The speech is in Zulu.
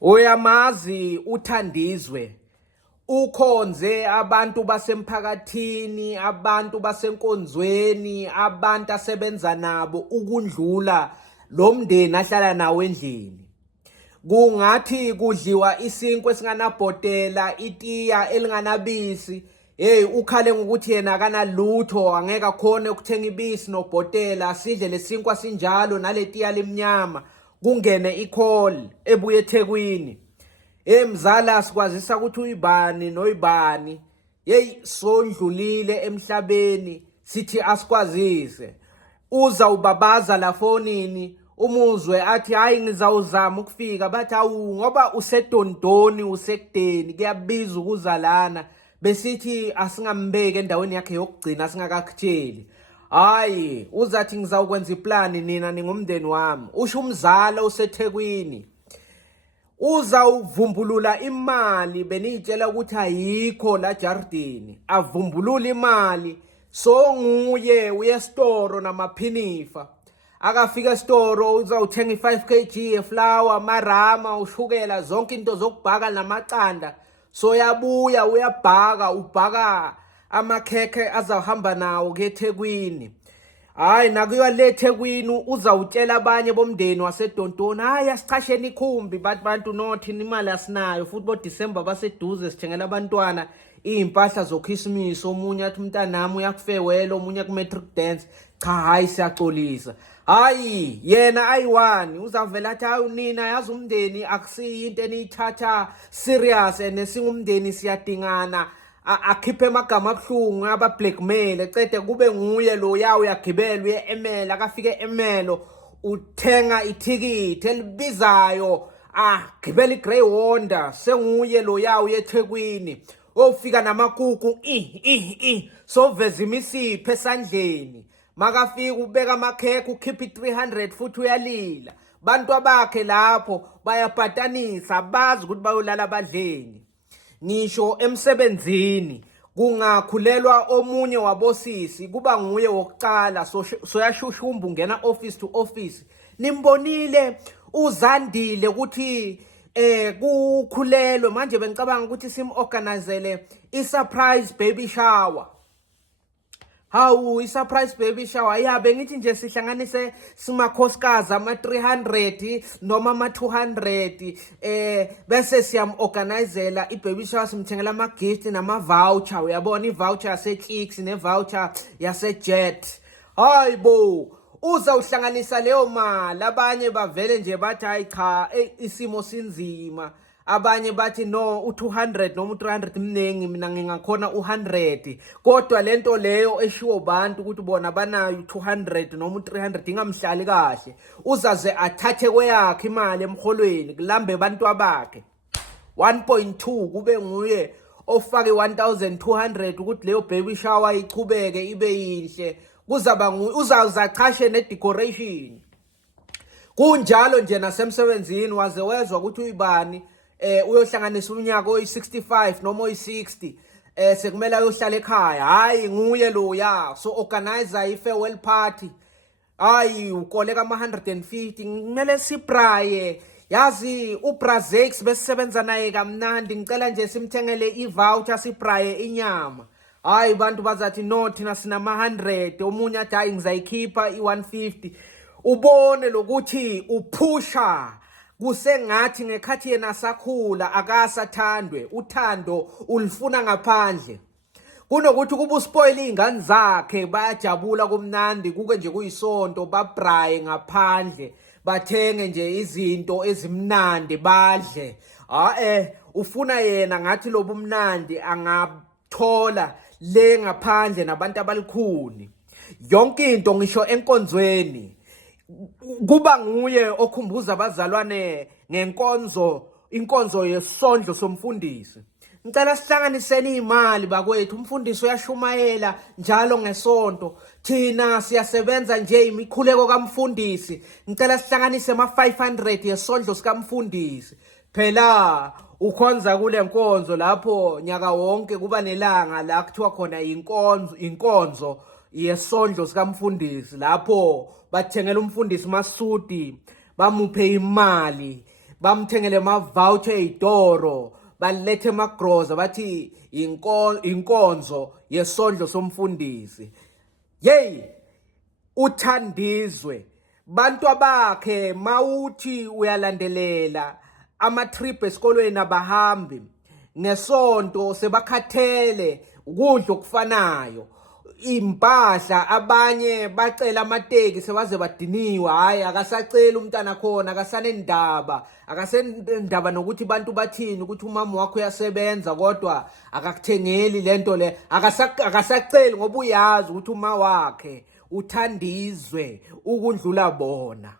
Uyamazi uThandizwe ukhonze abantu basemphakathini, abantu basenkonzweni, abantu asebenza nabo ukundlula lo mndeni ahlala nawo endlini. Kungathi kudliwa isinkwa esinganabhotela, itiya elinganabisi. Hey, ukhale ngokuthi yena akanalutho, angeke akhone ukuthenga ibisi nobhotela, sidle lesinkwa sinjalo naletiya lemnyama. Kungene i-call ebuye eThekwini. Mzala sikwazisa ukuthi uyibani noyibani. Hey, sondlulile emhlabeni, sithi asikwazise. Uza ubabaza la fonini, umuzwe athi hayi ngizawuzama ukufika, bathi awu ngoba usedondoni usekudeni kuyabiza ukuzalana, besithi asingambeki endaweni yakhe yokugcina singakakutsheli. Hayi, uzathi ngizawukwenza iplani nina ningumndeni wami. Usho umzala useThekwini. Uzawuvumbulula imali beniyitshela ukuthi ayikho la jardini. Avumbulula imali. So nguye uye estoro namaphinifa. Akafika estoro uzawuthenga i5 kg yeflour, amarama, ushukela, zonke into zokubhaka namaqanda. So yabuya uyabhaka, ubhaka amakhekhe azawuhamba nawo keThekwini. Hayi nakuyiwa le Thekwini uzawutshela abanye bomndeni waseDontoni, hayi asichasheni ikhumbi bantu nothi imali asinayo, futhi boDisemba baseduze sithengela abantwana impahla zokhisimusi. Omunye athi umntanami uyakufewela, omunye ku-matric dance. Cha, hayi siyaxolisa. Hayi yena ayi-one uzavela athi hayi nina yazi umndeni akusiyo into eniyithatha serious and singumndeni siyadingana. Akhiphe amagama abuhlungu aba-blackmail, ecede kube nguye lo yawo uyagibela uye Emelo. Akafike Emelo uthenga ithikithi elibizayo, gibela i-Grey Wonder, senguye lo yawo eThekwini. Ofika namakuku soveza imisipho esandleni. Makafika ubeka amakhekhe, ukhipha i-300 futhi uyalila. Bantu abakhe lapho bayabhatanisa, bazi ukuthi bayolala abadleni. Ngisho emsebenzini kungakhulelwa omunye wabosisi, kuba nguye wokuqala. Soyashushumba ungena office to office. Nimbonile uZandile ukuthi kukhulelwe, manje bengicabanga ukuthi sim-organizele i-surprise baby shower. Hawu, i-surprise baby shower, ya bengithi nje sihlanganise simakhosikazi ama-300 noma ama-200 bese siyam-organizela i-baby shower, simthengela ama-gift nama-voucher. Uyabona i-voucher yase-Clicks ne-voucher yase-Jet. Hayi bo, uzawuhlanganisa leyo mali. Abanye bavele nje bathi hayi cha, isimo sinzima. Abanye bathi no, u200 noma u300 mningi, mina ngingakhona u100. Kodwa lento leyo eshiwo bantu ukuthi bona banayo u200 noma u300 ingamhlali kahle. Uzaze athathe kweyakhe imali emholweni kulambe abantu abakhe 1.2, kube nguye ofake 1200 ukuthi leyo baby shower ichubeke ibe yinhle. Kuzaba nguye uzawuzachashe ne-decoration. Kunjalo nje nasemsebenzini, waze wezwa ukuthi uyibani uyohlanganisa unyaka oyi65 noma oyi60, sekumele ayohlala ekhaya. Hayi nguye lo ya so organizer i-farewell party. Hayi ukoleka ama-150, kumele sibraye. Yazi uBrazex besisebenza naye kamnandi, ngicela nje simthengele i-voucher sibraye inyama. Hayi bantu bazathi no, thina sinama-100. Omunye athi hayi ngizayikhipha i-150. Ubone lokuthi uphusha kusengathi ngekhathi yena sakhula akasathandwe. Uthando ulifuna ngaphandle. Kunokuthi kuba uspoile iy'ngane zakhe, bayajabula kumnandi, kuke nje kuyisonto, babraye ngaphandle, bathenge nje izinto ezimnandi badle. Ufuna yena ngathi lobu mnandi angathola le ngaphandle nabantu abalikhuni. Yonke into ngisho enkonzweni kuba nguye okhumbuza abazalwane ngenkonzo, inkonzo yesondlo somfundisi. Ngicela sihlanganiseni imali bakwethu, umfundisi uyashumayela njalo ngesonto. Thina siyasebenza nje imikhuleko kamfundisi. Ngicela sihlanganise ama-500 yesondlo sikamfundisi. Phela ukhonza kule nkonzo lapho nyaka wonke kuba nelanga la kuthiwa khona inkonzo yesondlo sikamfundisi, lapho bathengela umfundisi masudi, bamuphe imali, bamthengele ama-voucher ey'toro, balethe emagroza bathi inkonzo yesondlo somfundisi. Yeyi, uThandizwe, bantu bakhe mawuthi uyalandelela ama-trip esikolweni abahambi ngesonto sebakhathele ukudla okufanayo, impahla, abanye bacela amateki sebaze badiniwe. Hhayi, akasaceli umntana khona, akasenendaba nokuthi bantu bathini, ukuthi umama wakho uyasebenza kodwa akakuthengeli lento le. Akasaceli ngoba uyazi ukuthi uma wakhe uThandizwe ukundlula bona.